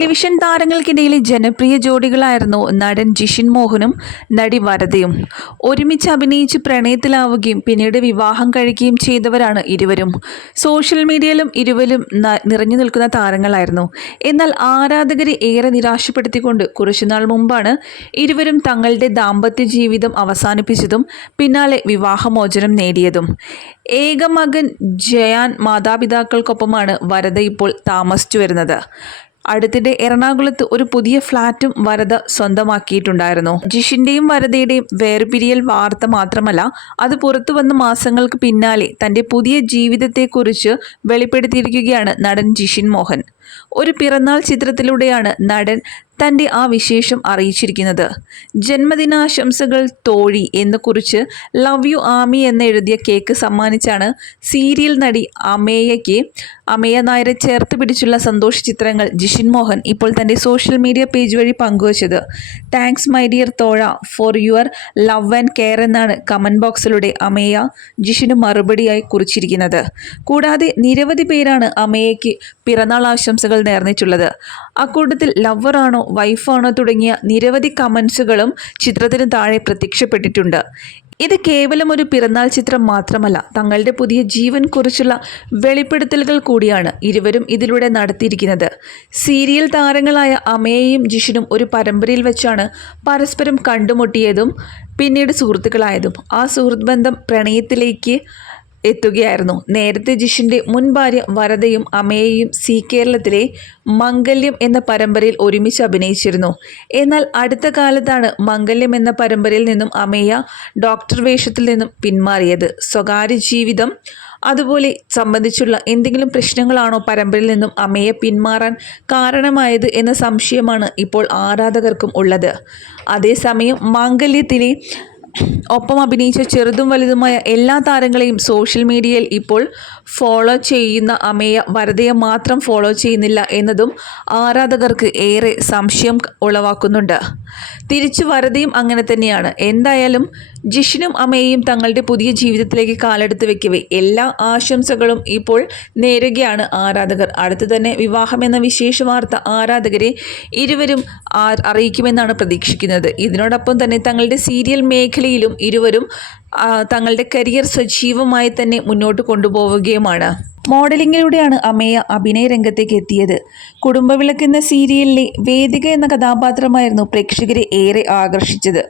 Television താരങ്ങൾക്കിടയിലെ ജനപ്രിയ ജോഡികളായിരുന്നു നടൻ ജിഷിൻ മോഹനും നടി വരദയും. ഒരുമിച്ച് അഭിനയിച്ച് പ്രണയത്തിലാവുകയും പിന്നീട് വിവാഹം കഴിക്കുകയും ചെയ്തവരാണ് ഇരുവരും. സോഷ്യൽ മീഡിയയിലും ഇരുവരും നിറഞ്ഞു നിൽക്കുന്ന താരങ്ങളായിരുന്നു. എന്നാൽ ആരാധകരെ ഏറെ നിരാശപ്പെടുത്തിക്കൊണ്ട് കുറച്ചുനാൾ മുമ്പാണ് ഇരുവരും തങ്ങളുടെ ദാമ്പത്യ ജീവിതം അവസാനിപ്പിച്ചതും പിന്നാലെ വിവാഹമോചനം നേടിയതും. ഏക മകൻ ജയാൻ മാതാപിതാക്കൾക്കൊപ്പമാണ് വരദ ഇപ്പോൾ താമസിച്ചു വരുന്നത് അടുത്തിടെ എറണാകുളത്ത് ഒരു പുതിയ ഫ്ളാറ്റും വരദ സ്വന്തമാക്കിയിട്ടുണ്ടായിരുന്നു. ജിഷിന്റെയും വരദയുടെയും വേർപിരിയൽ വാർത്ത മാത്രമല്ല അത് പുറത്തു വന്ന മാസങ്ങൾക്ക് പിന്നാലെ തന്റെ പുതിയ ജീവിതത്തെക്കുറിച്ച് വെളിപ്പെടുത്തിയിരിക്കുകയാണ് നടൻ ജിഷിൻ മോഹൻ. ഒരു പിറന്നാൾ ചിത്രത്തിലൂടെയാണ് നടൻ തന്റെ ആ വിശേഷം അറിയിച്ചിരിക്കുന്നത്. ജന്മദിനാശംസകൾ തോഴി എന്ന് കുറിച്ച് ലവ് യു ആമി എന്ന് എഴുതിയ കേക്ക് സമ്മാനിച്ചാണ് സീരിയൽ നടി അമേയയ്ക്ക് അമേയ നായരെ ചേർത്ത് പിടിച്ചുള്ള സന്തോഷ ചിത്രങ്ങൾ ജിഷിൻ മോഹൻ ഇപ്പോൾ തന്റെ സോഷ്യൽ മീഡിയ പേജ് വഴി പങ്കുവച്ചത്. Thanks my dear Thozha for your love and care എന്നാണ് കമന്റ് ബോക്സിലൂടെ അമേയ ജിഷിന് മറുപടിയായി കുറിച്ചിരിക്കുന്നത്. കൂടാതെ നിരവധി പേരാണ് അമേയയ്ക്ക് പിറന്നാൾ ആശംസകൾ നേർന്നിട്ടുള്ളത്. അക്കൂട്ടത്തിൽ ലവറാണോ വൈഫാണോ തുടങ്ങിയ നിരവധി കമൻസുകളും ചിത്രത്തിന് താഴെ പ്രത്യക്ഷപ്പെട്ടിട്ടുണ്ട്. ഇത് കേവലം ഒരു പിറന്നാൾ ചിത്രം മാത്രമല്ല തങ്ങളുടെ പുതിയ ജീവൻ കുറിച്ചുള്ള വെളിപ്പെടുത്തലുകൾ കൂടിയാണ് ഇരുവരും ഇതിലൂടെ നടത്തിയിരിക്കുന്നത്. സീരിയൽ താരങ്ങളായ അമേയും ജിഷിനും ഒരു പരമ്പരയിൽ വെച്ചാണ് പരസ്പരം കണ്ടുമുട്ടിയതും പിന്നീട് സുഹൃത്തുക്കളായതും. ആ സുഹൃത്ത് ബന്ധം പ്രണയത്തിലേക്ക് എത്തുകയായിരുന്നു. നേരത്തെ ജിഷിന്റെ മുൻ ഭാര്യ വരദയും അമേയയും സി കേരളത്തിലെ മംഗല്യം എന്ന പരമ്പരയിൽ ഒരുമിച്ച് അഭിനയിച്ചിരുന്നു. എന്നാൽ അടുത്ത കാലത്താണ് മംഗല്യം എന്ന പരമ്പരയിൽ നിന്നും അമേയ ഡോക്ടർ വേഷത്തിൽ നിന്നും പിന്മാറിയത്. സ്വകാര്യ ജീവിതം അതുപോലെ സംബന്ധിച്ചുള്ള എന്തെങ്കിലും പ്രശ്നങ്ങളാണോ പരമ്പരയിൽ നിന്നും അമ്മയെ പിന്മാറാൻ കാരണമായത് എന്ന സംശയമാണ് ഇപ്പോൾ ആരാധകർക്കും ഉള്ളത്. അതേസമയം മാംഗല്യത്തിലെ ഒപ്പം അഭിനയിച്ച ചെറുതും വലുതുമായ എല്ലാ താരങ്ങളെയും സോഷ്യൽ മീഡിയയിൽ ഇപ്പോൾ ഫോളോ ചെയ്യുന്ന അമേയ വരതയെ മാത്രം ഫോളോ ചെയ്യുന്നില്ല എന്നതും ആരാധകർക്ക് ഏറെ സംശയം ഉളവാക്കുന്നുണ്ട്. തിരിച്ചു വരതയും അങ്ങനെ തന്നെയാണ്. എന്തായാലും ജിഷിനും അമേയും തങ്ങളുടെ പുതിയ ജീവിതത്തിലേക്ക് കാലെടുത്ത് വെക്കവേ. എല്ലാ ആശംസകളും ഇപ്പോൾ നേരുകയാണ് ആരാധകർ. അടുത്തു തന്നെ വിവാഹമെന്ന വിശേഷ വാർത്ത ആരാധകരെ ഇരുവരും അറിയിക്കുമെന്നാണ് പ്രതീക്ഷിക്കുന്നത്. ഇതിനോടൊപ്പം തന്നെ തങ്ങളുടെ സീരിയൽ മേഖലയിലും ഇരുവരും തങ്ങളുടെ കരിയർ സജീവമായി തന്നെ മുന്നോട്ട് കൊണ്ടുപോവുകയുമാണ്. മോഡലിങ്ങിലൂടെയാണ് അമേയ അഭിനയ രംഗത്തേക്ക് എത്തിയത്. കുടുംബവിളക്ക് എന്ന സീരിയലിലെ വേദിക എന്ന കഥാപാത്രമായിരുന്നു പ്രേക്ഷകരെ ഏറെ ആകർഷിച്ചത്.